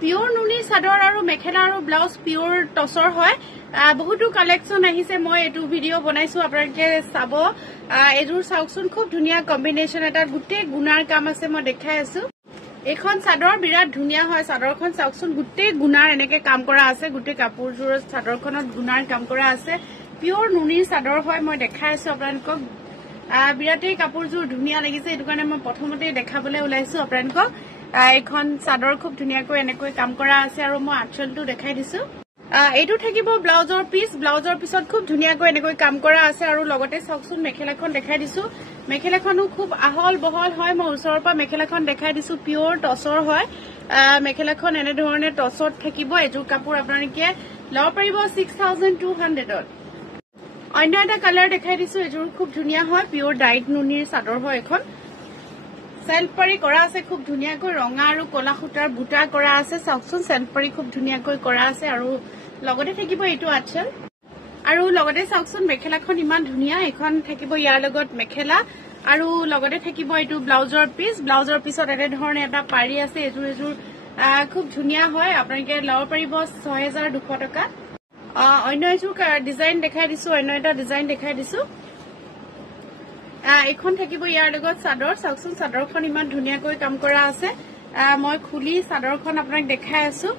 pure নুনি চাদৰ আৰু মেখেলা আৰু ব্লাউজ পিওৰ টসৰ হয় বহুতো কালেকশন আহিছে মই এটু ভিডিও বনাইছো আপোনালোকে চাব এজুৰ চাওকচোন খুব ধুনিয়া কম্বিনেশন এটা গুটে গুনাৰ কাম আছে মই দেখাই আছো এখন চাদৰ বিৰাট ধুনিয়া হয় চাদৰখন চাওকচোন গুটে গুনাৰ এনেকে কাম কৰা আছে গুটে কাপোৰজোৰ চাদৰখনত গুনাৰ কাম কৰা আছে পিওৰ নুনিৰ চাদৰ হয় মই দেখাই আছো আপোনালোকক বিৰাটেই কাপোৰজোৰ ধুনিয়া লাগিছে এটো কাৰণে মই প্ৰথমতে দেখাবলৈ ওলাইছো আপোনালোকক এখন চাদৰ খুব ধুনিয়াকৈ এনেকৈ কাম কৰা আছে আৰু মই আঁচলটো দেখাই দিছো এইটো থাকিব ব্লাউজৰ পিছত খুব ধুনিয়াকৈ এনেকৈ কাম কৰা আছে আৰু লগতে চাওকচোন মেখেলাখন দেখাই দিছো মেখেলাখনো খুব আহল বহল হয় মই ওচৰৰ পৰা মেখেলাখন দেখাই দিছো পিওৰ টসৰ হয় মেখেলাখন এনে ধৰণে টসত থাকিব এজোৰ কাপোৰ আপোনালোকে লব পাৰিব 6200 অন্য এটা কালাৰ দেখাই দিছো এজোৰ খুব ধুনিয়া হয় পিওৰ ডাইট নুনিৰ চাদৰ হয় এখন সেলফ পাৰি কৰা আছে খুব ধুনিয়াকৈ ৰঙা আৰু কলা সুতাৰ বুটা কৰা আছে চাওকচোন সেলফ পাৰি খুব ধুনিয়াকৈ কৰা আছে আৰু লগতে থাকিব এইটো আঁচল আৰু লগতে চাওকচোন মেখেলাখন ইমান ধুনিয়া এখন থাকিব ইয়াৰ লগত মেখেলা আৰু লগতে থাকিব এইটো ব্লাউজৰ পিছত এনে ধৰণে এটা পাৰি আছে এজুৰ খুব ধুনিয়া হয় আপোনালোকে লব পাৰিব 6200 টকা অন্য এজুৰ ডিজাইন দেখাই দিছো অন্য এটা ডিজাইন দেখাই দিছো এখন থাকিব ইয়াৰ লগত চাদৰ চাওকচোন চাদৰখন ইমান ধুনিয়াকৈ কাম কৰা আছে মই খুলি চাদৰখন আপোনাক দেখাই আছো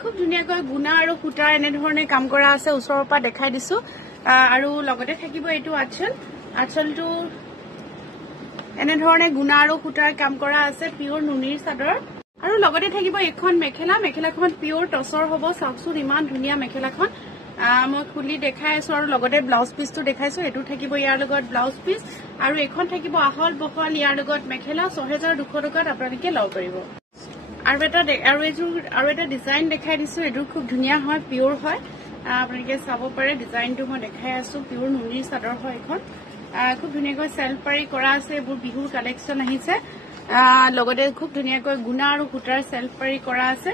খুব ধুনিয়াকৈ গুনা আৰু সুতা এনে ধৰণে কাম কৰা আছে ওচৰৰ পৰা দেখাই দিছো আৰু লগতে থাকিব এইটো আঁচলটো এনে ধৰণে গুনা আৰু সুতাৰ কাম কৰা আছে পিওৰ নুনিৰ চাদৰ আৰু লগতে থাকিব এখন মেখেলাখন পিওৰ টসৰ হ'ব চাওকচোন ইমান ধুনিয়া মেখেলাখন মই খুলি দেখাই আছো আৰু লগতে ব্লাউজ পিসটো দেখাইছো এটো থাকিব ইয়াৰ লগত ব্লাউজ পিস আৰু এখন থাকিব আহল বহল ইয়াৰ লগত মেখেলা 6200 টকাত আপোনালোকে লব পাৰিব আৰু এটা ডিজাইন দেখাই দিছো এটো খুব ধুনিয়া হয় পিওৰ হয় আপোনালোকে চাব পাৰে ডিজাইনটো মই দেখাই আছো পিওৰ নুনিৰ চাদৰ হয় এখন খুব ধুনিয়াকৈ সেলফ পাৰি কৰা আছে এবোৰ বিহুৰ কালেকশন আহিছে লগতে খুব ধুনিয়াকৈ গুনা আৰু সুতাৰ সেলফ পাৰি কৰা আছে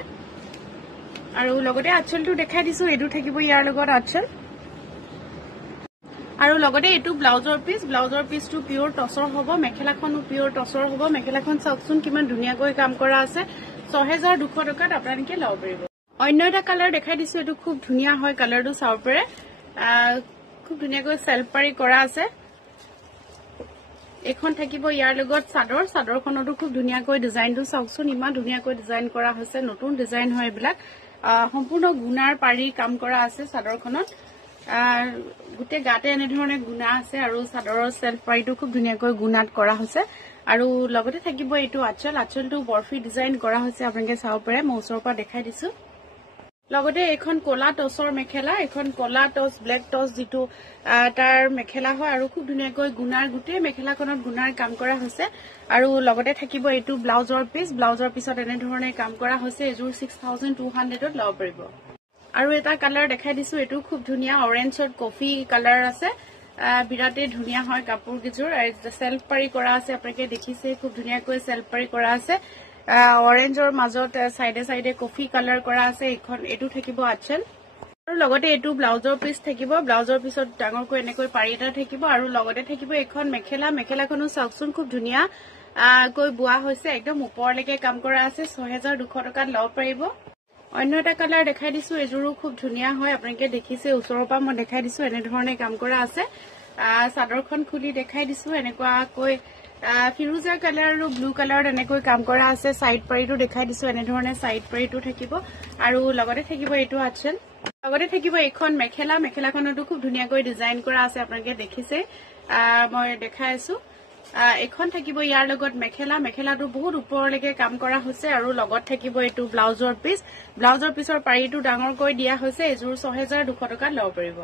আৰু লগতে আঁচলটো দেখাই দিছো এটো থাকিব ইয়াৰ লগত আঁচল আৰু লগতে এটো ব্লাউজৰ পিসটো পিওৰ টসৰ হ'ব মেখেলাখনো পিওৰ টসৰ হ'ব মেখেলাখন চাওকচোন কিমান ধুনিয়াকৈ কাম কৰা আছে 6200 টকাত আপোনালোকে লব পাৰিব অন্য এটা কালাৰ দেখাই দিছো এটো খুব ধুনিয়া হয় কালাৰটো চাও পৰে খুব ধুনিয়াকৈ সেলফ পাৰি কৰা আছে এখন থাকিব ইয়াৰ লগত চাদৰখনটো খুব ধুনিয়াকৈ ডিজাইনটো চাওকচোন ইমান ধুনিয়াকৈ ডিজাইন কৰা হৈছে নতুন ডিজাইন হয় এবিলাক সম্পূৰ্ণ গুনাৰ পাৰি কাম কৰা আছে চাদৰখনত গুটে গাতে এনে ধৰণে গুনা আছে আৰু চাদৰৰ সেলফ পাৰিটো খুব ধুনিয়াকৈ গুনাত কৰা হৈছে আৰু লগতে থাকিব এইটো আঁচলটো বৰফি ডিজাইন কৰা হৈছে আপোনালোকে চাব পাৰে মই ওচৰৰ পৰা দেখাই দিছো লগতে এখন কলা টসৰ মেখেলা এখন কলা টস ব্ল্যাক টস যেটো তাৰ মেখেলা হয় আৰু খুব ধুনিয়াকৈ গুনাৰ গুটে মেখেলাখনত গুনাৰ কাম কৰা হৈছে আৰু লগতে থাকিব এইটো ব্লাউজৰ পিছত এনে ধৰণে কাম কৰা হৈছে এজুৰ 6200 ত লব পাৰিব আৰু এটা কালাৰ দেখাই দিছো এটো খুব ধুনিয়া অৰেঞ্জত কফি কালাৰ আছে বিৰাটে ধুনিয়া হয় কাপোৰ কিজোৰ সেলফ পাৰি কৰা আছে আপোনালোকে দেখিছে খুব ধুনিয়াকৈ সেলফ পাৰি কৰা আছে অৰেঞ্জৰ মাজত সাইডে কফি কালাৰ কৰা আছে এখন এটো থাকিব আঁচল আৰু লগতে এটো ব্লাউজৰ পিস থাকিব ব্লাউজৰ পিছত ডাঙৰকৈ এনেকৈ পাৰি এটা থাকিব আৰু লগতে থাকিব এখন মেখেলাখনো চাওকচোন খুব ধুনিয়া কৈ বুৱা হৈছে একদম ওপৰলৈকে কাম কৰা আছে 6200 টকাত লব পাৰিব অন্য এটা কালাৰ দেখাই দিছো এজোৰো খুব ধুনিয়া হয় আপোনালোকে দেখিছে ওচৰৰ পৰা মই দেখাই দিছো এনে ধৰণে কাম কৰা আছে চাদৰখন খুলি দেখাই দিছো এনেকুৱা কৈ ফিৰোজা কালাৰ আৰু ব্লু কালাৰ এনেকৈ কাম কৰা আছে সাইড পাৰিটো দেখাই দিছো এনে ধৰণে সাইড পাৰিটো থাকিব আৰু লগতে থাকিব এইটো আঁচল লগতে থাকিব এখন মেখেলাখনটো খুব ধুনিয়াকৈ ডিজাইন কৰা আছে আপোনালোকে দেখিছে মই দেখাই আছো এখন থাকিব ইয়াৰ লগত মেখেলাটো বহুত ওপৰলৈকে কাম কৰা হৈছে আৰু লগত থাকিব এইটো ব্লাউজৰ পিছৰ পাৰিটো ডাঙৰকৈ দিয়া হৈছে এজুৰ 6200 টকাত লব পাৰিব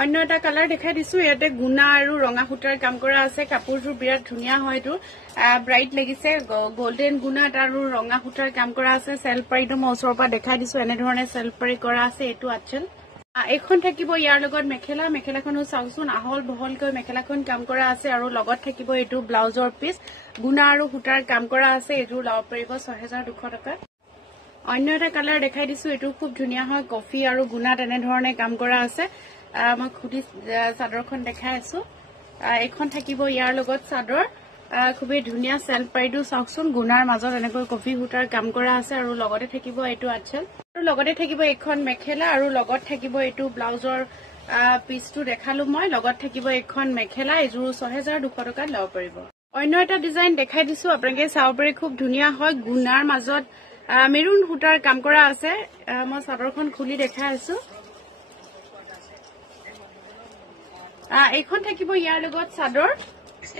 অন্য এটা কালাৰ দেখাই দিছো ইয়াতে গুনা আৰু ৰঙা সুতাৰ কাম কৰা আছে কাপোৰটো বিৰাট ধুনিয়া হয় এটো ব্ৰাইট লাগিছে গোল্ডেন গুনা আৰু ৰঙা সুতাৰ কাম কৰা আছে সেলফ পাৰিটো মই ওচৰৰ পৰা দেখাই দিছো এনে ধৰণে সেলফ পাৰি কৰা আছে এটো আঁচল এখন থাকিব ইয়াৰ লগত মেখেলাখনো চাওকচোন আহল বহলকৈ মেখেলাখন কাম কৰা আছে আৰু লগত থাকিব এইটো ব্লাউজৰ পিস গুনা আৰু সুতাৰ কাম কৰা আছে এজোৰ লব পাৰিব 6200 টকাত অন্য এটা কালাৰ দেখাই দিছো এটো খুব ধুনিয়া হয় কফি আৰু গুনাত এনে ধৰণে কাম কৰা আছে মই খুদি চাদৰখন দেখাই আছো এখন থাকিব ইয়াৰ লগত চাদৰ খুবই ধুনীয়া সেলফ পাইটো চাওকচোন গুণাৰ মাজত এনেকৈ কফি সূতাৰ কাম কৰা আছে আৰু লগতে থাকিব এইটো আঁচল আৰু লগতে থাকিব এখন মেখেলা আৰু লগত থাকিব এইটো ব্লাউজৰ পিচটো দেখালো মই লগত থাকিব এখন মেখেলা এযোৰ ৬২০০ টকাত ল'ব পাৰিব অন্য এটা ডিজাইন দেখাই দিছো আপোনালোকে চাব পাৰে খুব ধুনীয়া হয় গুণাৰ মাজত মেৰুন সূতাৰ কাম কৰা আছে মই চাদৰখন খুলি দেখাই আছো এইখন থাকিব ইয়াৰ লগত চাদৰ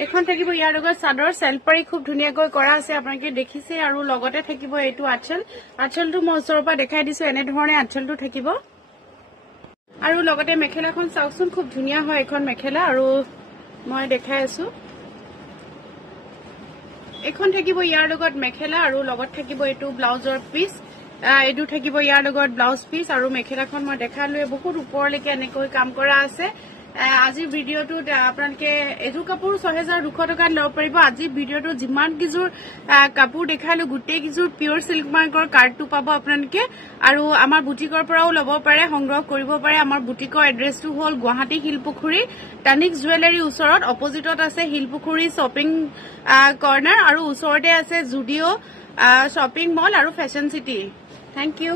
এখন থাকিব ইয়াৰ লগত চাদৰ সেলফাৰি খুব ধুনীয়াকৈ কৰা আছে আপোনালোকে দেখিছে আৰু লগতে থাকিব এইটো আঁচল আঁচলটো মই ওচৰৰ পৰা দেখাই দিছো এনে ধৰণে আঁচলটো থাকিব আৰু লগতে মেখেলাখন চাওকচোন খুব ধুনীয়া হয় এখন মেখেলা আৰু মই দেখাই আছো এখন থাকিব ইয়াৰ লগত মেখেলা আৰু লগত থাকিব এইটো ব্লাউজৰ পিচ এইটো থাকিব ইয়াৰ লগত ব্লাউজ পিচ আৰু মেখেলাখন মই দেখালোৱে বহুত ওপৰলৈকে এনেকৈ কাম কৰা আছে আজি ভিডিওটোত আপোনালোকে এযোৰ কাপোৰ ৬২০০ টকাত ল'ব পাৰিব আজি ভিডিওটো যিমান কিজোৰ কাপোৰ দেখালো গোটেই কিজোৰ পিওৰ সিল্ক মাৰ্কৰ কাৰ্ডটো পাব আপোনালোকে আৰু আমাৰ বুটিকৰ পৰাও ল'ব পাৰে সংগ্ৰহ কৰিব পাৰে আমাৰ বুটিকৰ এড্ৰেছটো হ'ল গুৱাহাটী শিলপুখুৰী টানিক জুৱেলাৰী ওচৰত অপজিটত আছে শিলপুখুৰী শ্বপিং কৰ্নাৰ আৰু ওচৰতে আছে জুডিঅ শ্বপিং মল আৰু ফেশ্বন চিটি থ্যাংক ইউ